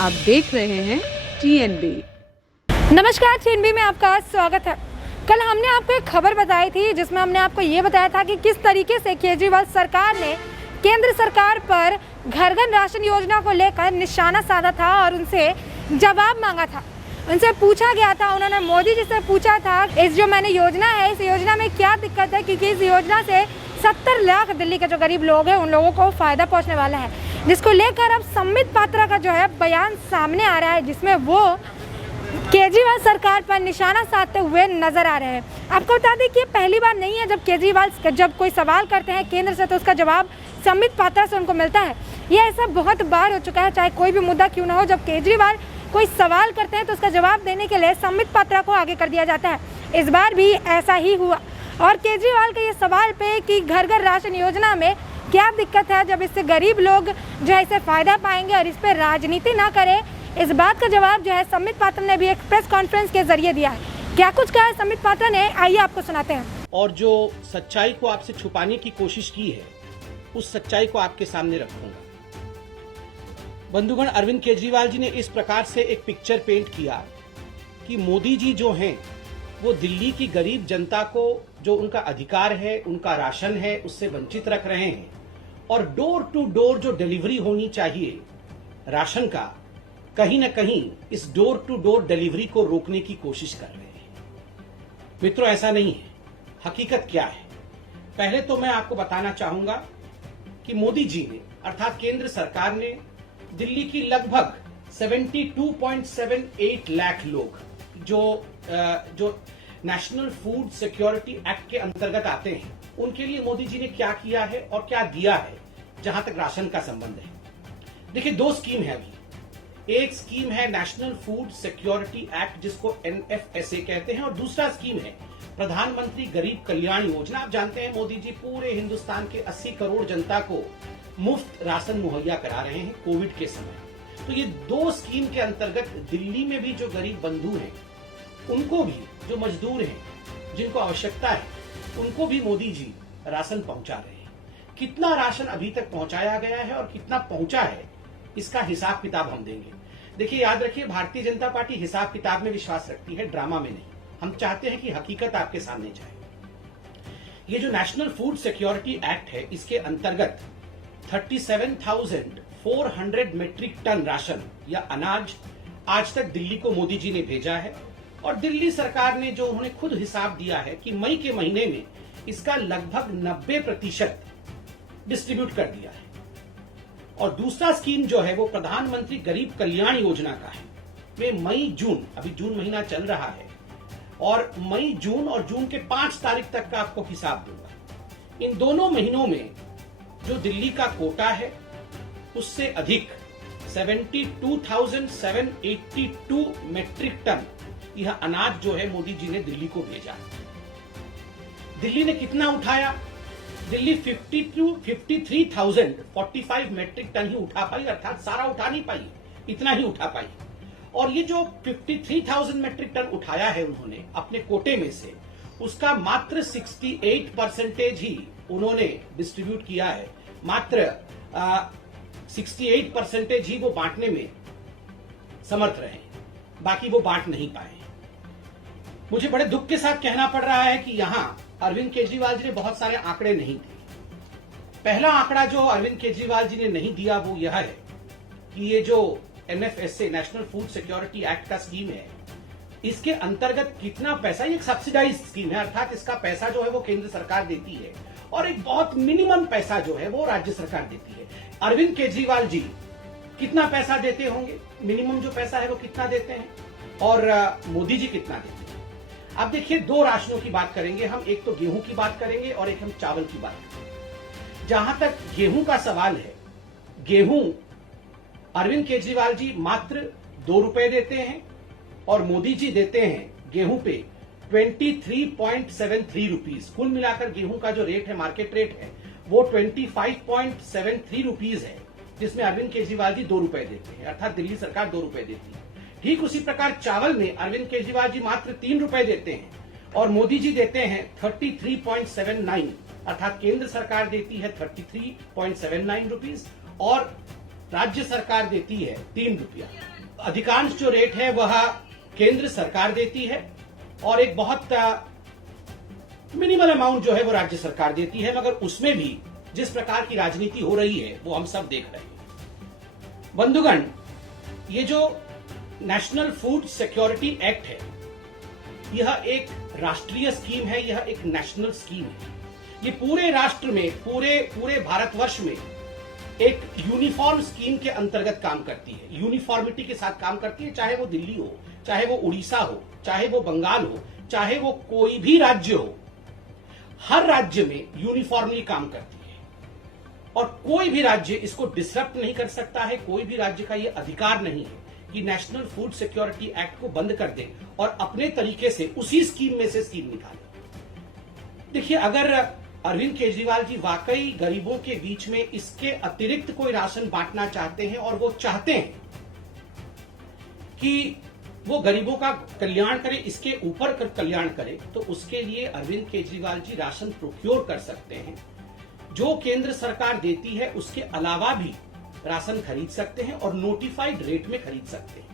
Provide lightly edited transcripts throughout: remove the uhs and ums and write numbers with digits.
आप देख रहे हैं TNB। नमस्कार, TNB में आपका स्वागत है। कल हमने आपको एक खबर बताई थी जिसमें हमने आपको ये बताया था कि किस तरीके से केजरीवाल सरकार ने केंद्र सरकार पर घर घर राशन योजना को लेकर निशाना साधा था और उनसे जवाब मांगा था। उनसे पूछा गया था, उन्होंने मोदी जी से पूछा था इस जो मैंने योजना है, इस योजना में क्या दिक्कत है, क्योंकि इस योजना से 70 लाख दिल्ली के जो गरीब लोग हैं उन लोगों को फ़ायदा पहुंचने वाला है, जिसको लेकर अब संबित पात्रा का जो है बयान सामने आ रहा है, जिसमें वो केजरीवाल सरकार पर निशाना साधते हुए नजर आ रहे हैं। आपको बता दें कि ये पहली बार नहीं है जब केजरीवाल जब कोई सवाल करते हैं केंद्र से तो उसका जवाब संबित पात्रा से उनको मिलता है। ये ऐसा बहुत बार हो चुका है, चाहे कोई भी मुद्दा क्यों ना हो, जब केजरीवाल कोई सवाल करते हैं तो उसका जवाब देने के लिए संबित पात्रा को आगे कर दिया जाता है। इस बार भी ऐसा ही हुआ और केजरीवाल के ये सवाल पे कि घर घर राशन योजना में क्या दिक्कत है, जब इससे गरीब लोग जो है इससे फ़ायदा पाएंगे और इस पर राजनीति ना करें, इस बात का जवाब जो है संबित पात्रा ने भी एक प्रेस कॉन्फ्रेंस के जरिए दिया है। क्या कुछ कहा है संबित पात्रा ने, आइए आपको सुनाते हैं। और जो सच्चाई को आपसे छुपाने की कोशिश की है उस सच्चाई को आपके सामने रखूंगा। बंधुगण, अरविंद केजरीवाल जी ने इस प्रकार से एक पिक्चर पेंट किया कि मोदी जी जो हैं वो दिल्ली की गरीब जनता को जो उनका अधिकार है, उनका राशन है, उससे वंचित रख रहे हैं और डोर टू डोर जो डिलीवरी होनी चाहिए राशन का, कहीं ना कहीं इस डोर टू डोर डिलीवरी को रोकने की कोशिश कर रहे हैं। मित्रों, ऐसा नहीं है। हकीकत क्या है, पहले तो मैं आपको बताना चाहूंगा कि मोदी जी ने अर्थात केंद्र सरकार ने दिल्ली की लगभग 72.78 लाख लोग जो नेशनल फूड सिक्योरिटी एक्ट के अंतर्गत आते हैं, उनके लिए मोदी जी ने क्या किया है और क्या दिया है जहां तक राशन का संबंध है। देखिए, दो स्कीम है अभी। एक स्कीम है नेशनल फूड सिक्योरिटी एक्ट, जिसको NFSA कहते हैं, और दूसरा स्कीम है प्रधानमंत्री गरीब कल्याण योजना। आप जानते हैं मोदी जी पूरे हिंदुस्तान के 80 करोड़ जनता को मुफ्त राशन मुहैया करा रहे हैं कोविड के समय। तो ये दो स्कीम के अंतर्गत दिल्ली में भी जो गरीब बंधु हैं, उनको भी, जो मजदूर हैं, जिनको आवश्यकता है, उनको भी मोदी जी राशन पहुंचा रहे हैं। कितना राशन अभी तक पहुंचाया गया है और कितना पहुंचा है, इसका हिसाब किताब हम देंगे। देखिए, याद रखिए, भारतीय जनता पार्टी हिसाब किताब में विश्वास रखती है, ड्रामा में नहीं। हम चाहते हैं कि हकीकत आपके सामने जाए। ये जो नेशनल फूड सिक्योरिटी एक्ट है, इसके अंतर्गत 37,400 मीट्रिक टन राशन या अनाज आज तक दिल्ली को मोदी जी ने भेजा है और दिल्ली सरकार ने जो उन्होंने खुद हिसाब दिया है कि मई के महीने में इसका लगभग 90% डिस्ट्रीब्यूट कर दिया है। और दूसरा स्कीम जो है वो प्रधानमंत्री गरीब कल्याण योजना का है। वे मई जून, अभी जून महीना चल रहा है, और मई जून और जून के 5 तारीख तक का आपको हिसाब दूंगा। इन दोनों महीनों में जो दिल्ली का कोटा है उससे अधिक 72,782 मीट्रिक टन यह अनाज जो है मोदी जी ने दिल्ली को भेजा। दिल्ली ने कितना उठाया? दिल्ली 53,045 मीट्रिक टन ही उठा पाई, अर्थात सारा उठा नहीं पाई, इतना ही उठा पाई। और ये जो 53,000 मीट्रिक टन उठाया है उन्होंने अपने कोटे में से, उसका मात्र 68% ही उन्होंने डिस्ट्रीब्यूट किया है। मात्र 68% ही वो बांटने में समर्थ रहे, बाकी वो बांट नहीं पाए। मुझे बड़े दुख के साथ कहना पड़ रहा है कि यहां अरविंद केजरीवाल जी ने बहुत सारे आंकड़े नहीं दिए। पहला आंकड़ा जो अरविंद केजरीवाल जी ने नहीं दिया वो यह है कि ये जो NFSA national food security act का स्कीम है, इसके अंतर्गत कितना पैसा, ये एक सब्सिडाइज स्कीम है, अर्थात इसका पैसा जो है वो केंद्र सरकार देती है और एक बहुत मिनिमम पैसा जो है वो राज्य सरकार देती है। अरविंद केजरीवाल जी कितना पैसा देते होंगे, मिनिमम जो पैसा है वो कितना देते हैं, और मोदी जी कितना देते हैं? अब देखिए, दो राशनों की बात करेंगे हम, एक तो गेहूं की बात करेंगे और एक हम चावल की बात करेंगे। जहां तक गेहूं का सवाल है, गेहूं अरविंद केजरीवाल जी मात्र 2 रुपए देते हैं और मोदी जी देते हैं गेहूं पे 23.73 रुपीज। कुल मिलाकर गेहूं का जो रेट है, मार्केट रेट है, वो 25.73 रुपीज है, जिसमें अरविंद केजरीवाल जी 2 रुपए देते हैं, अर्थात दिल्ली सरकार 2 रुपए देती है। ठीक उसी प्रकार चावल में अरविंद केजरीवाल जी मात्र 3 रुपए देते हैं और मोदी जी देते हैं 33.79, अर्थात केंद्र सरकार देती है 33.79 रुपीज और राज्य सरकार देती है 3 रुपया। अधिकांश जो रेट है वह केंद्र सरकार देती है और एक बहुत मिनिमल अमाउंट जो है वो राज्य सरकार देती है, मगर उसमें भी जिस प्रकार की राजनीति हो रही है वो हम सब देख रहे हैं। बंधुगण, ये जो नेशनल फूड सिक्योरिटी एक्ट है, यह एक राष्ट्रीय स्कीम है, यह एक नेशनल स्कीम है। ये पूरे राष्ट्र में, पूरे भारतवर्ष में एक यूनिफॉर्म स्कीम के अंतर्गत काम करती है, यूनिफॉर्मिटी के साथ काम करती है। चाहे वो दिल्ली हो, चाहे वो उड़ीसा हो, चाहे वो बंगाल हो, चाहे वो कोई भी राज्य हो, हर राज्य में यूनिफॉर्मली काम करती है और कोई भी राज्य इसको डिसरप्ट नहीं कर सकता है। कोई भी राज्य का यह अधिकार नहीं है कि नेशनल फूड सिक्योरिटी एक्ट को बंद कर दे और अपने तरीके से उसी स्कीम में से स्कीम निकाले। देखिए, अगर अरविंद केजरीवाल जी वाकई गरीबों के बीच में इसके अतिरिक्त कोई राशन बांटना चाहते हैं और वो चाहते हैं कि वो गरीबों का कल्याण करे, इसके ऊपर कल्याण करे, तो उसके लिए अरविंद केजरीवाल जी राशन प्रोक्योर कर सकते हैं। जो केंद्र सरकार देती है उसके अलावा भी राशन खरीद सकते हैं और नोटिफाइड रेट में खरीद सकते हैं।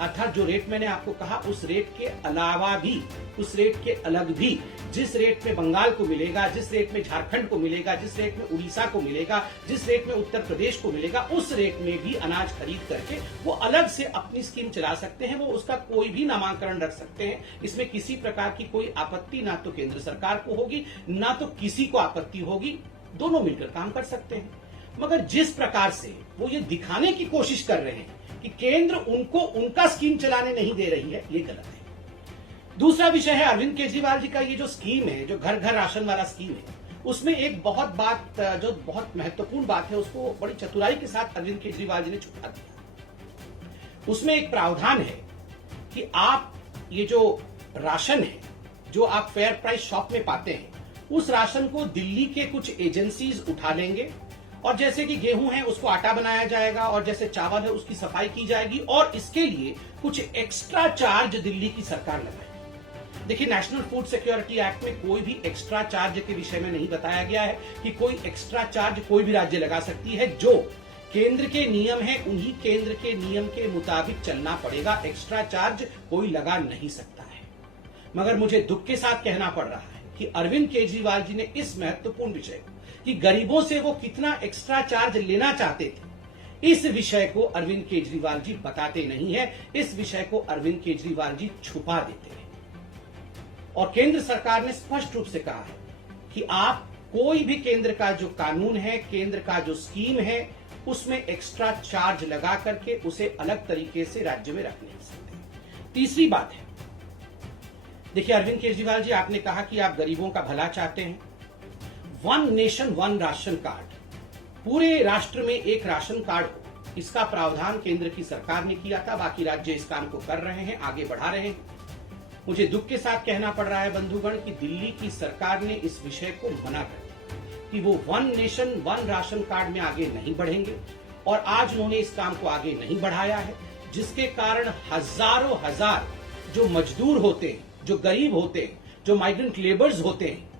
अर्थात जो रेट मैंने आपको कहा उस रेट के अलावा भी, उस रेट के अलग भी, जिस रेट में बंगाल को मिलेगा, जिस रेट में झारखंड को मिलेगा, जिस रेट में उड़ीसा को मिलेगा, जिस रेट में उत्तर प्रदेश को मिलेगा, उस रेट में भी अनाज खरीद करके वो अलग से अपनी स्कीम चला सकते हैं। वो उसका कोई भी नामांकन रख सकते हैं। इसमें किसी प्रकार की कोई आपत्ति ना तो केंद्र सरकार को होगी, ना तो किसी को आपत्ति होगी। दोनों मिलकर काम कर सकते हैं। मगर जिस प्रकार से वो ये दिखाने की कोशिश कर रहे हैं कि केंद्र उनको उनका स्कीम चलाने नहीं दे रही है, ये गलत है। दूसरा विषय है अरविंद केजरीवाल जी का ये जो स्कीम है, जो घर घर राशन वाला स्कीम है, उसमें एक बहुत महत्वपूर्ण बात है, उसको बड़ी चतुराई के साथ अरविंद केजरीवाल जी ने छुपा दिया। उसमें एक प्रावधान है कि आप ये जो राशन है, जो आप फेयर प्राइस शॉप में पाते हैं, उस राशन को दिल्ली के कुछ एजेंसीज उठा लेंगे और जैसे कि गेहूं है उसको आटा बनाया जाएगा और जैसे चावल है उसकी सफाई की जाएगी और इसके लिए कुछ एक्स्ट्रा चार्ज दिल्ली की सरकार लगाएगी। देखिए, नेशनल फूड सिक्योरिटी एक्ट में कोई भी एक्स्ट्रा चार्ज के विषय में नहीं बताया गया है कि कोई एक्स्ट्रा चार्ज कोई भी राज्य लगा सकती है। जो केंद्र के नियम है उन्हीं केंद्र के नियम के मुताबिक चलना पड़ेगा। एक्स्ट्रा चार्ज कोई लगा नहीं सकता है। मगर मुझे दुख के साथ कहना पड़ रहा है कि अरविंद केजरीवाल जी ने इस महत्वपूर्ण विषय को, कि गरीबों से वो कितना एक्स्ट्रा चार्ज लेना चाहते थे, इस विषय को अरविंद केजरीवाल जी बताते नहीं है। इस विषय को अरविंद केजरीवाल जी छुपा देते हैं और केंद्र सरकार ने स्पष्ट रूप से कहा है कि आप कोई भी केंद्र का जो कानून है, केंद्र का जो स्कीम है, उसमें एक्स्ट्रा चार्ज लगा करके उसे अलग तरीके से राज्य में रख नहीं सकते। तीसरी बात है, देखिए अरविंद केजरीवाल जी, आपने कहा कि आप गरीबों का भला चाहते हैं। One nation one ration card, पूरे राष्ट्र में एक राशन कार्ड हो, इसका प्रावधान केंद्र की सरकार ने किया था। बाकी राज्य इस काम को कर रहे हैं, आगे बढ़ा रहे हैं। मुझे दुख के साथ कहना पड़ रहा है बंधुगण कि दिल्ली की सरकार ने इस विषय को मना कर दिया कि वो one nation one ration card में आगे नहीं बढ़ेंगे और आज उन्होंने इस काम को आगे नहीं बढ़ाया है, जिसके कारण हजारों हजार जो मजदूर होते हैं, जो गरीब होते हैं, जो माइग्रेंट लेबर्स होते हैं,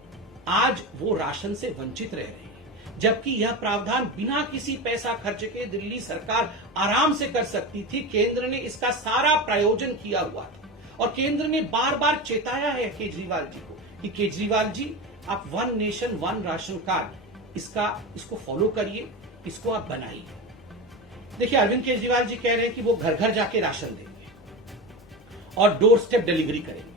आज वो राशन से वंचित रह रहे हैं। जबकि यह प्रावधान बिना किसी पैसा खर्च के दिल्ली सरकार आराम से कर सकती थी। केंद्र ने इसका सारा प्रायोजन किया हुआ था और केंद्र ने बार बार चेताया है केजरीवाल जी को कि केजरीवाल जी, आप one nation one ration card इसको फॉलो करिए, इसको आप बनाइए। देखिए, अरविंद केजरीवाल जी कह रहे हैं कि वो घर घर जाके राशन देंगे और डोर स्टेप डिलीवरी करेंगे।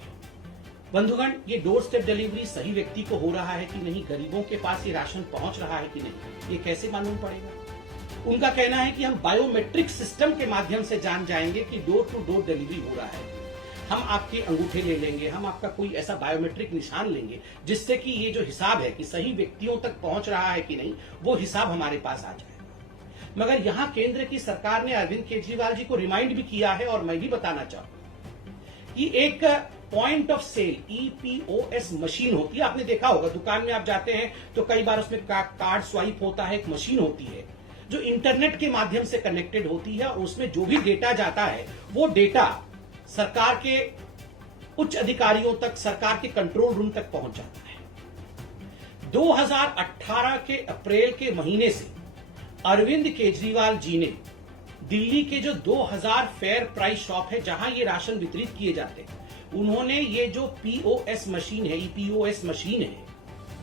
बंधुगण, ये डोर स्टेप डिलीवरी सही व्यक्ति को हो रहा है कि नहीं, गरीबों के पास ये राशन पहुंच रहा है कि नहीं, ये कैसे मालूम पड़ेगा? उनका कहना है कि हम बायोमेट्रिक सिस्टम के माध्यम से जान जाएंगे कि डोर टू डोर डिलीवरी हो रहा है। हम आपके अंगूठे ले लेंगे, हम आपका कोई ऐसा बायोमेट्रिक निशान लेंगे जिससे कि ये जो हिसाब है कि सही व्यक्तियों तक पहुंच रहा है कि नहीं, वो हिसाब हमारे पास आ जाएगा। मगर यहां केंद्र की सरकार ने अरविंद केजरीवाल जी को रिमाइंड भी किया है और मैं भी बताना चाहूंगा कि एक point of sale EPOS machine होती है। आपने देखा होगा, दुकान में आप जाते हैं तो कई बार उसमें कार्ड स्वाइप होता है, एक मशीन होती है जो इंटरनेट के माध्यम से कनेक्टेड होती है और उसमें जो भी डेटा जाता है वो डेटा सरकार के उच्च अधिकारियों तक, सरकार के कंट्रोल रूम तक पहुंच जाता है। 2018 के अप्रैल के महीने से अरविंद केजरीवाल जी ने दिल्ली के जो 2000 फेयर प्राइस शॉप है जहां ये राशन वितरित किए जाते हैं, उन्होंने ये जो पीओएस मशीन है, ईपीओएस मशीन है,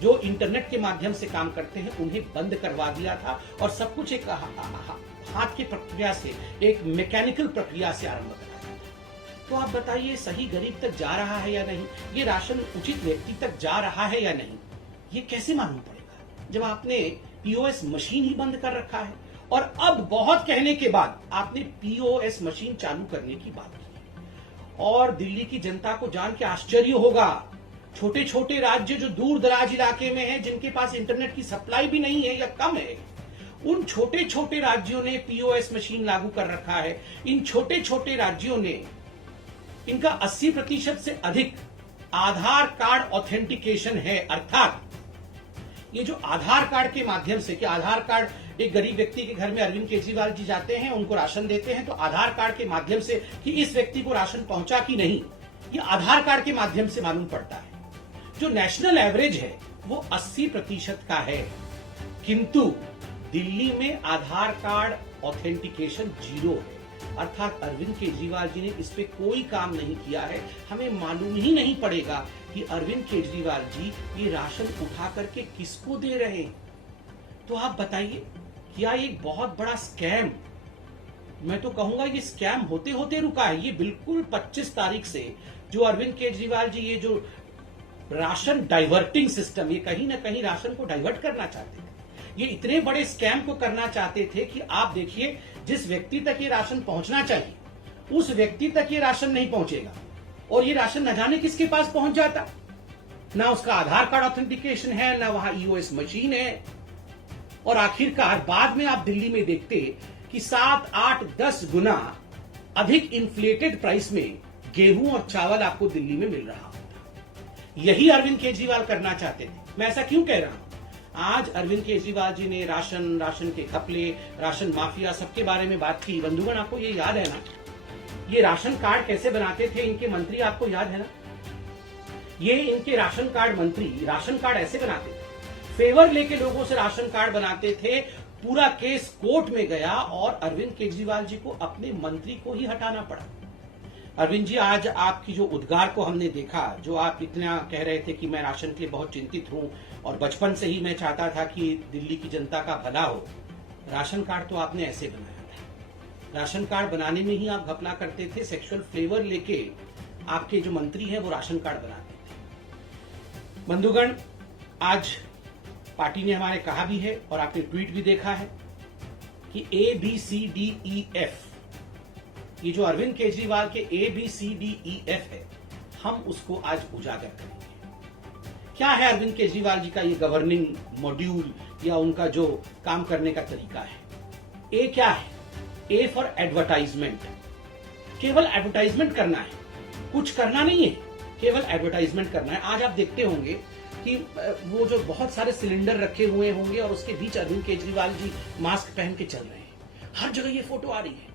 जो इंटरनेट के माध्यम से काम करते हैं, उन्हें बंद करवा दिया था और सब कुछ एक हाथ की प्रक्रिया से, एक मैकेनिकल प्रक्रिया से आरंभ करा था। तो आप बताइए, सही गरीब तक जा रहा है या नहीं? ये राशन उचित व्यक्ति तक जा रहा है या नहीं? ये कैसे मालूम पड़ेगा जब आपने पीओएस मशीन ही बंद कर रखा है? और अब बहुत कहने के बाद आपने पीओएस मशीन चालू करने की बात की। और दिल्ली की जनता को जान के आश्चर्य होगा, छोटे छोटे राज्य जो दूर दराज इलाके में हैं, जिनके पास इंटरनेट की सप्लाई भी नहीं है या कम है, उन छोटे छोटे राज्यों ने पीओएस मशीन लागू कर रखा है। इन छोटे छोटे राज्यों ने इनका 80% से अधिक आधार कार्ड ऑथेंटिकेशन है। अर्थात ये जो आधार कार्ड के माध्यम से, कि आधार कार्ड एक गरीब व्यक्ति के घर में अरविंद केजरीवाल जी जाते हैं, उनको राशन देते हैं, तो आधार कार्ड के माध्यम से कि इस व्यक्ति को राशन पहुंचा कि नहीं, ये आधार कार्ड के माध्यम से मालूम पड़ता है। जो नेशनल एवरेज है वो 80% का है, किंतु दिल्ली में आधार कार्ड ऑथेंटिकेशन 0 है। अर्थात अरविंद केजरीवाल जी ने इस पे कोई काम नहीं किया है। हमें मालूम ही नहीं पड़ेगा कि अरविंद केजरीवाल जी ये राशन उठा करके किसको दे रहे हैं। तो आप बताइए, क्या ये बहुत बड़ा स्कैम, मैं तो कहूंगा ये स्कैम होते होते रुका है। ये बिल्कुल 25 तारीख से जो अरविंद केजरीवाल जी ये जो राशन डाइवर्टिंग सिस्टम, ये कहीं ना कहीं राशन को डाइवर्ट करना चाहते थे। ये इतने बड़े स्कैम को करना चाहते थे कि आप देखिए, जिस व्यक्ति तक ये राशन पहुंचना चाहिए उस व्यक्ति तक ये राशन नहीं पहुंचेगा, और ये राशन न जाने किसके पास पहुंच जाता। ना उसका आधार कार्ड ऑथेंटिकेशन है, ना वहां ईओएस मशीन है, और आखिरकार बाद में आप दिल्ली में देखते कि 7, 8, 10 गुना अधिक इन्फ्लेटेड प्राइस में गेहूं और चावल आपको दिल्ली में मिल रहा होता। यही अरविंद केजरीवाल करना चाहते थे। मैं ऐसा क्यों कह रहा हूं? आज अरविंद केजरीवाल जी ने राशन के घपले, राशन माफिया, सबके बारे में बात की। बंधुगण, आपको ये याद है ना, ये राशन कार्ड कैसे बनाते थे इनके मंत्री, आपको याद है ना? ये इनके राशन कार्ड मंत्री राशन कार्ड ऐसे बनाते थे, फेवर लेके लोगों से राशन कार्ड बनाते थे। पूरा केस कोर्ट में गया और अरविंद केजरीवाल जी को अपने मंत्री को ही हटाना पड़ा। अरविंद जी, आज आपकी जो उद्गार को हमने देखा, जो आप इतना कह रहे थे कि मैं राशन के लिए बहुत चिंतित हूं और बचपन से ही मैं चाहता था कि दिल्ली की जनता का भला हो, राशन कार्ड तो आपने ऐसे बनाया था। राशन कार्ड बनाने में ही आप घपला करते थे, सेक्सुअल फ्लेवर लेके आपके जो मंत्री हैं वो राशन कार्ड बनाते थे। बंधुगण, आज पार्टी ने हमारे कहा भी है और आपने ट्वीट भी देखा है कि ABCDEF, ये जो अरविंद केजरीवाल के ABCDEF है, हम उसको आज उजागर करेंगे। क्या है अरविंद केजरीवाल जी का ये गवर्निंग मॉड्यूल या उनका जो काम करने का तरीका है? ए क्या है? ए फॉर एडवर्टाइजमेंट। केवल एडवर्टाइजमेंट करना है, कुछ करना नहीं है, केवल एडवर्टाइजमेंट करना है। आज आप देखते होंगे कि वो जो बहुत सारे सिलेंडर रखे हुए होंगे और उसके बीच अरविंद केजरीवाल जी मास्क पहन के चल रहे हैं। हर जगह ये फोटो आ रही है,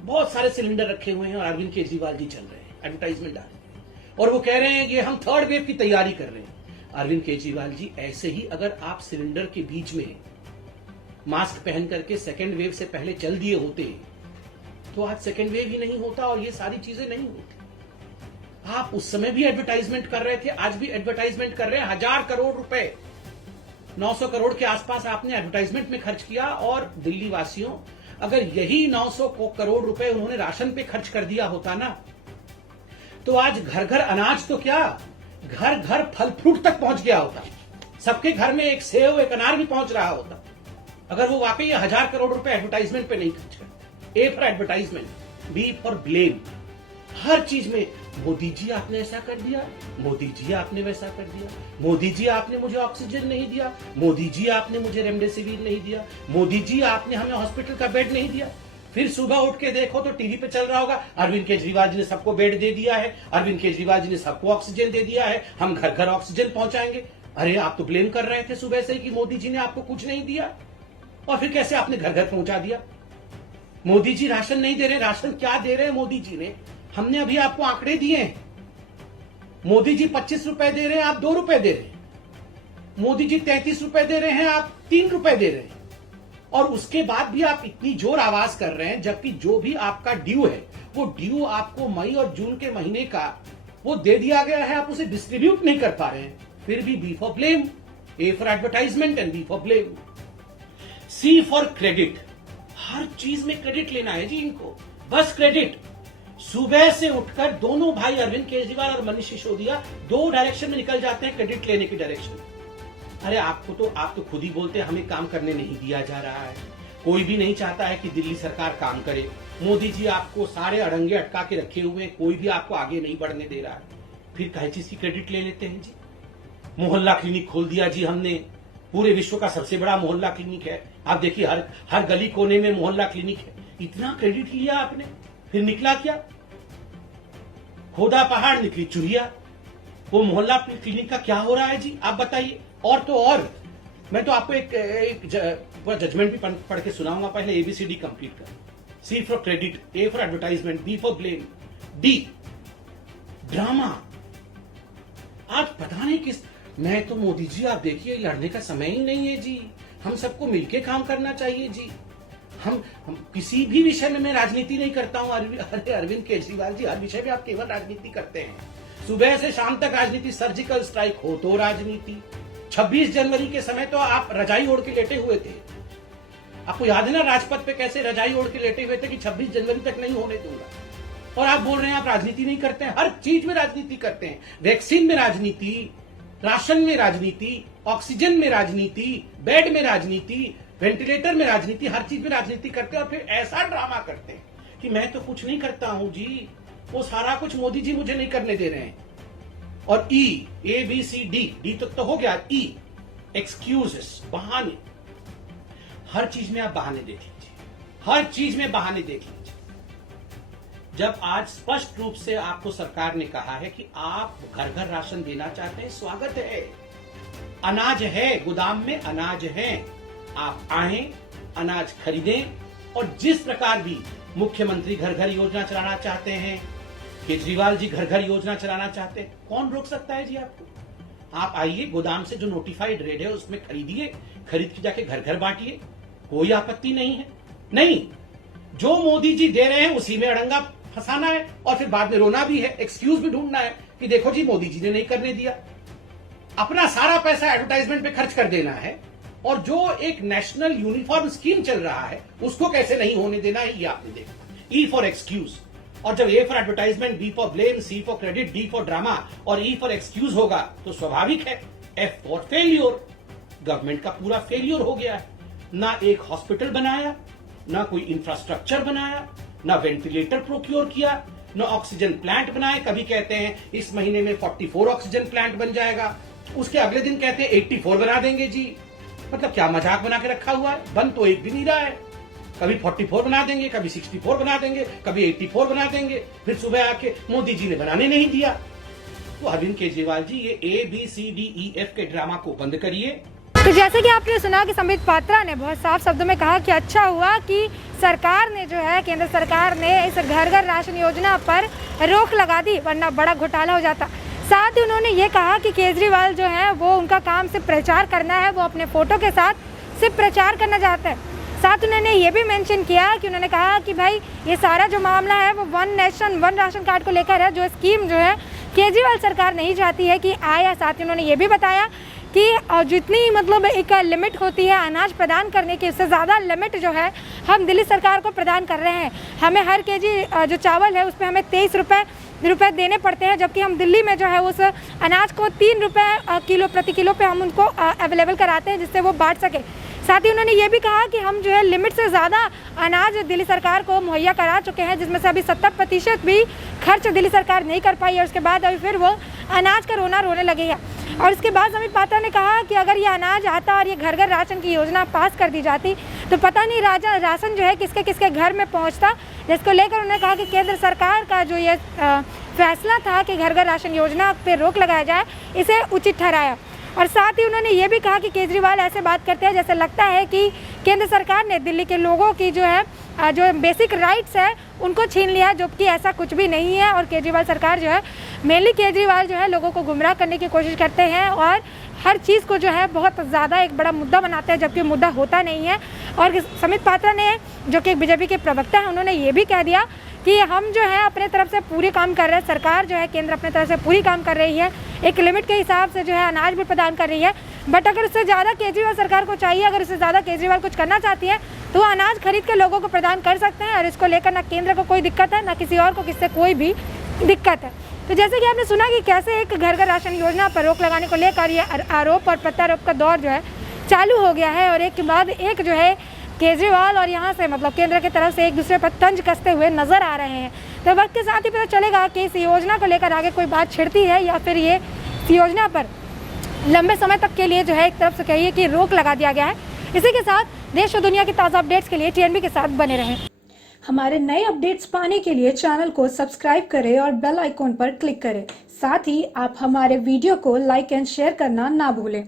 बहुत सारे सिलेंडर रखे हुए हैं और अरविंद केजरीवाल जी चल रहे हैं, एडवर्टाइजमेंट आ रही है, और वो कह रहे हैं कि हम 3rd वेव की तैयारी कर रहे हैं। अरविंद केजरीवाल जी, ऐसे ही अगर आप सिलेंडर के बीच में मास्क पहन करके 2nd वेव से पहले चल दिए होते तो आज 2nd वेव ही नहीं होता और ये सारी चीजें नहीं होती। आप उस समय भी एडवर्टाइजमेंट कर रहे थे, आज भी एडवर्टाइजमेंट कर रहे हैं। 1000 करोड़ रुपए, 900 करोड़ के आसपास आपने एडवर्टाइजमेंट में खर्च किया। और दिल्ली वासियों, अगर यही 900 करोड़ रुपए उन्होंने राशन पे खर्च कर दिया होता ना, तो आज घर घर अनाज तो क्या, घर घर फल फ्रूट तक पहुंच गया होता। सबके घर में एक सेव, एक अनार भी पहुंच रहा होता, अगर वो वाकई 1000 करोड़ रुपए एडवर्टाइजमेंट पे नहीं खर्च करते। A for advertisement, B for blame. हर चीज में मोदी जी आपने ऐसा कर दिया, मोदी जी आपने वैसा कर दिया, मोदी जी आपने मुझे ऑक्सीजन नहीं दिया, मोदी जी आपने मुझे रेमडेसिविर नहीं दिया, मोदी जी आपने हमें हॉस्पिटल का बेड नहीं दिया। फिर सुबह उठ के देखो तो टीवी पे चल रहा होगा, अरविंद केजरीवाल जी ने सबको बेड दे दिया है, अरविंद केजरीवाल जी ने सबको ऑक्सीजन दे दिया है, हम घर घर ऑक्सीजन पहुंचाएंगे। अरे आप तो ब्लेम कर रहे थे सुबह से कि मोदी जी ने आपको कुछ नहीं दिया, और फिर कैसे आपने घर घर पहुंचा दिया? मोदी जी राशन नहीं दे रहे, राशन क्या दे रहे हैं मोदी जी ने? हमने अभी आपको आंकड़े दिए हैं। मोदी जी 25 रुपए दे रहे हैं, आप 2 रुपए दे रहे हैं। मोदी जी 33 रुपए दे रहे हैं, आप 3 रुपए दे रहे हैं। और उसके बाद भी आप इतनी जोर आवाज कर रहे हैं, जबकि जो भी आपका ड्यू है वो ड्यू आपको मई और जून के महीने का वो दे दिया गया है, आप उसे डिस्ट्रीब्यूट नहीं कर पा रहे हैं। फिर भी B for blame, A for advertisement and B for blame, C for credit. हर चीज में क्रेडिट लेना है जी इनको, बस क्रेडिट। सुबह से उठकर दोनों भाई अरविंद केजरीवाल और मनीष सिसोदिया दो डायरेक्शन में निकल जाते हैं, क्रेडिट लेने की डायरेक्शन। अरे आप तो खुद ही बोलते हैं हमें काम करने नहीं दिया जा रहा है, कोई भी नहीं चाहता है कि दिल्ली सरकार काम करे। मोदी जी आपको सारे अड़ंगे अटका के रखे हुए हैं, कोई भी आपको आगे नहीं बढ़ने दे रहा है, फिर कई चीज की क्रेडिट ले लेते हैं जी। मोहल्ला क्लिनिक खोल दिया जी हमने, पूरे विश्व का सबसे बड़ा मोहल्ला क्लिनिक है। आप देखिए हर गली कोने में मोहल्ला क्लिनिक है। इतना क्रेडिट लिया आपने, फिर निकला क्या? खोदा पहाड़ निकली चुहिया। वो मोहल्ला क्लिनिक का क्या हो रहा है जी, आप बताइए। और तो और मैं तो आपको एक जजमेंट भी पढ़ के सुनाऊंगा, पहले एबीसीडी कंप्लीट कर। C for credit, A for advertisement, B for blame, D drama. आज पता नहीं किस, मैं तो मोदी जी आप देखिए लड़ने का समय ही नहीं है जी, हम सबको मिलके काम करना चाहिए जी। हम किसी भी विषय में मैं राजनीति नहीं करता हूं। अरे अरविंद केजरीवाल जी, हर विषय में आप केवल राजनीति करते हैं, सुबह से शाम तक राजनीति। सर्जिकल स्ट्राइक हो तो राजनीति। 26 जनवरी के समय तो आप रजाई ओढ़ के लेटे हुए थे, आपको याद है ना राजपथ पे कैसे रजाई ओढ़ के लेटे हुए थे कि 26 जनवरी तक नहीं होने दूंगा। और आप बोल रहे हैं आप राजनीति नहीं करते हैं, हर चीज में राजनीति करते हैं। वैक्सीन में राजनीति, राशन में राजनीति, ऑक्सीजन में राजनीति, बेड में राजनीति, वेंटिलेटर में राजनीति, हर चीज में राजनीति करते हैं। और फिर ऐसा ड्रामा करते हैं कि मैं तो कुछ नहीं करता हूं जी, वो सारा कुछ मोदी जी मुझे नहीं करने दे रहे हैं। और ई, ए बी सी डी तक तो हो गया। ई एक्सक्यूजेस, बहाने। हर चीज में आप बहाने देख लीजिए, हर चीज में बहाने देख लीजिए। जब आज स्पष्ट रूप से आपको सरकार ने कहा है कि आप घर घर राशन देना चाहते हैं, स्वागत है। अनाज है, गोदाम में अनाज है, आप आए, अनाज खरीदें। और जिस प्रकार भी मुख्यमंत्री घर घर योजना चलाना चाहते हैं, केजरीवाल जी घर घर योजना चलाना चाहते हैं, कौन रोक सकता है जी आपको? आप आइए, गोदाम से जो नोटिफाइड रेट है उसमें खरीदिए, खरीद के जाके घर घर बांटिए, कोई आपत्ति नहीं है। नहीं, जो मोदी जी दे रहे हैं उसी में अड़ंगा फंसाना है और फिर बाद में रोना भी है, एक्सक्यूज भी ढूंढना है कि देखो जी मोदी जी ने नहीं करने दिया। अपना सारा पैसा एडवर्टाइजमेंट पे खर्च कर देना है, और जो एक नेशनल यूनिफॉर्म स्कीम चल रहा है उसको कैसे नहीं होने देना है, ये आपने देखा। E for excuse. और जब A for advertisement, B for blame, C for credit, D for drama और ई फॉर एक्सक्यूज होगा तो स्वाभाविक है एफ फॉर फेल्योर। गवर्नमेंट का पूरा फेल्योर हो गया है। ना एक हॉस्पिटल बनाया, ना कोई इंफ्रास्ट्रक्चर बनाया, ना वेंटिलेटर प्रोक्योर किया, ना ऑक्सीजन प्लांट बनाए। कभी कहते हैं इस महीने में 44 ऑक्सीजन प्लांट बन जाएगा, उसके अगले दिन कहते हैं 84 बना देंगे जी। मतलब क्या मजाक बना के रखा हुआ है, बन तो एक भी नहीं रहा है। कभी 44 बना देंगे, कभी 64 बना देंगे, कभी 84 बना देंगे, फिर सुबह आके मोदी जी ने बनाने नहीं दिया। तो अरविंद केजरीवाल जी, ये ABCDEF के ड्रामा को बंद करिए। तो जैसे कि आपने सुना कि संबित पात्रा ने बहुत साफ शब्दों में कहा कि अच्छा हुआ कि सरकार ने जो है, केंद्र सरकार ने इस घर घर राशन योजना पर रोक लगा दी, वरना बड़ा घोटाला हो जाता। साथ ही उन्होंने ये कहा कि केजरीवाल जो है वो उनका काम सिर्फ प्रचार करना है, वो अपने फोटो के साथ सिर्फ प्रचार करना चाहते हैं। साथ उन्होंने ये भी मेंशन किया कि उन्होंने कहा कि भाई ये सारा जो मामला है वो one nation one ration card को लेकर है, जो स्कीम जो है केजरीवाल सरकार नहीं चाहती है कि आए। साथ ही उन्होंने ये भी बताया कि जितनी मतलब एक लिमिट होती है अनाज प्रदान करने की, उससे ज़्यादा लिमिट जो है हम दिल्ली सरकार को प्रदान कर रहे हैं। हमें हर केजी जो चावल है उस पर हमें 23 रुपए देने पड़ते हैं, जबकि हम दिल्ली में जो है उस अनाज को 3 रुपये किलो प्रति किलो पे हम उनको अवेलेबल कराते हैं, जिससे वो बांट सके। साथ ही उन्होंने ये भी कहा कि हम जो है लिमिट से ज़्यादा अनाज दिल्ली सरकार को मुहैया करा चुके हैं, जिसमें से अभी 70% भी खर्च दिल्ली सरकार नहीं कर पाई है। उसके बाद अभी फिर वो अनाज का रोना रोने लगे हैं। और उसके बाद संबित पात्रा ने कहा कि अगर ये अनाज आता और ये घर घर राशन की योजना पास कर दी जाती तो पता नहीं राशन जो है किसके किसके घर में पहुंचता, जिसको लेकर उन्होंने कहा कि केंद्र सरकार का जो ये फैसला था कि घर घर राशन योजना पे रोक लगाया जाए, इसे उचित ठहराया। और साथ ही उन्होंने ये भी कहा कि केजरीवाल ऐसे बात करते हैं जैसे लगता है कि केंद्र सरकार ने दिल्ली के लोगों की जो है जो बेसिक राइट्स है उनको छीन लिया, जबकि ऐसा कुछ भी नहीं है। और केजरीवाल सरकार जो है मेनली केजरीवाल जो है लोगों को गुमराह करने की कोशिश करते हैं और हर चीज़ को जो है बहुत ज़्यादा एक बड़ा मुद्दा बनाते हैं, जबकि मुद्दा होता नहीं है। और समित पात्रा ने, जो कि बीजेपी के प्रवक्ता हैं, उन्होंने ये भी कह दिया कि हम जो है अपने तरफ से पूरी काम कर रहे हैं, सरकार जो है केंद्र अपने तरफ से पूरी काम कर रही है, एक लिमिट के हिसाब से जो है अनाज भी प्रदान कर रही है। बट अगर उससे ज़्यादा केजरीवाल सरकार को चाहिए, अगर उससे ज़्यादा केजरीवाल कुछ करना चाहती है तो वो अनाज खरीद के लोगों को प्रदान कर सकते हैं, और इसको लेकर ना केंद्र को कोई दिक्कत है, ना किसी और को किससे कोई भी दिक्कत है। तो जैसे कि आपने सुना कि कैसे एक घर घर राशन योजना पर रोक लगाने को लेकर ये आरोप और प्रत्यारोप का दौर जो है चालू हो गया है, और एक के बाद एक जो है केजरीवाल और यहाँ से मतलब केंद्र की तरफ से एक दूसरे पर तंज कसते हुए नजर आ रहे हैं। तो वक्त के साथ ही पता चलेगा कि इस योजना को लेकर आगे कोई बात छिड़ती है या फिर ये इस योजना पर लंबे समय तक के लिए जो है एक तरफ से कहिए कि रोक लगा दिया गया है। इसी के साथ देश और दुनिया की ताज़ा अपडेट्स के लिए TNB के साथ बने रहें। हमारे नए अपडेट्स पाने के लिए चैनल को सब्सक्राइब करें और बेल आइकॉन पर क्लिक करें। साथ ही आप हमारे वीडियो को लाइक एंड शेयर करना ना भूलें।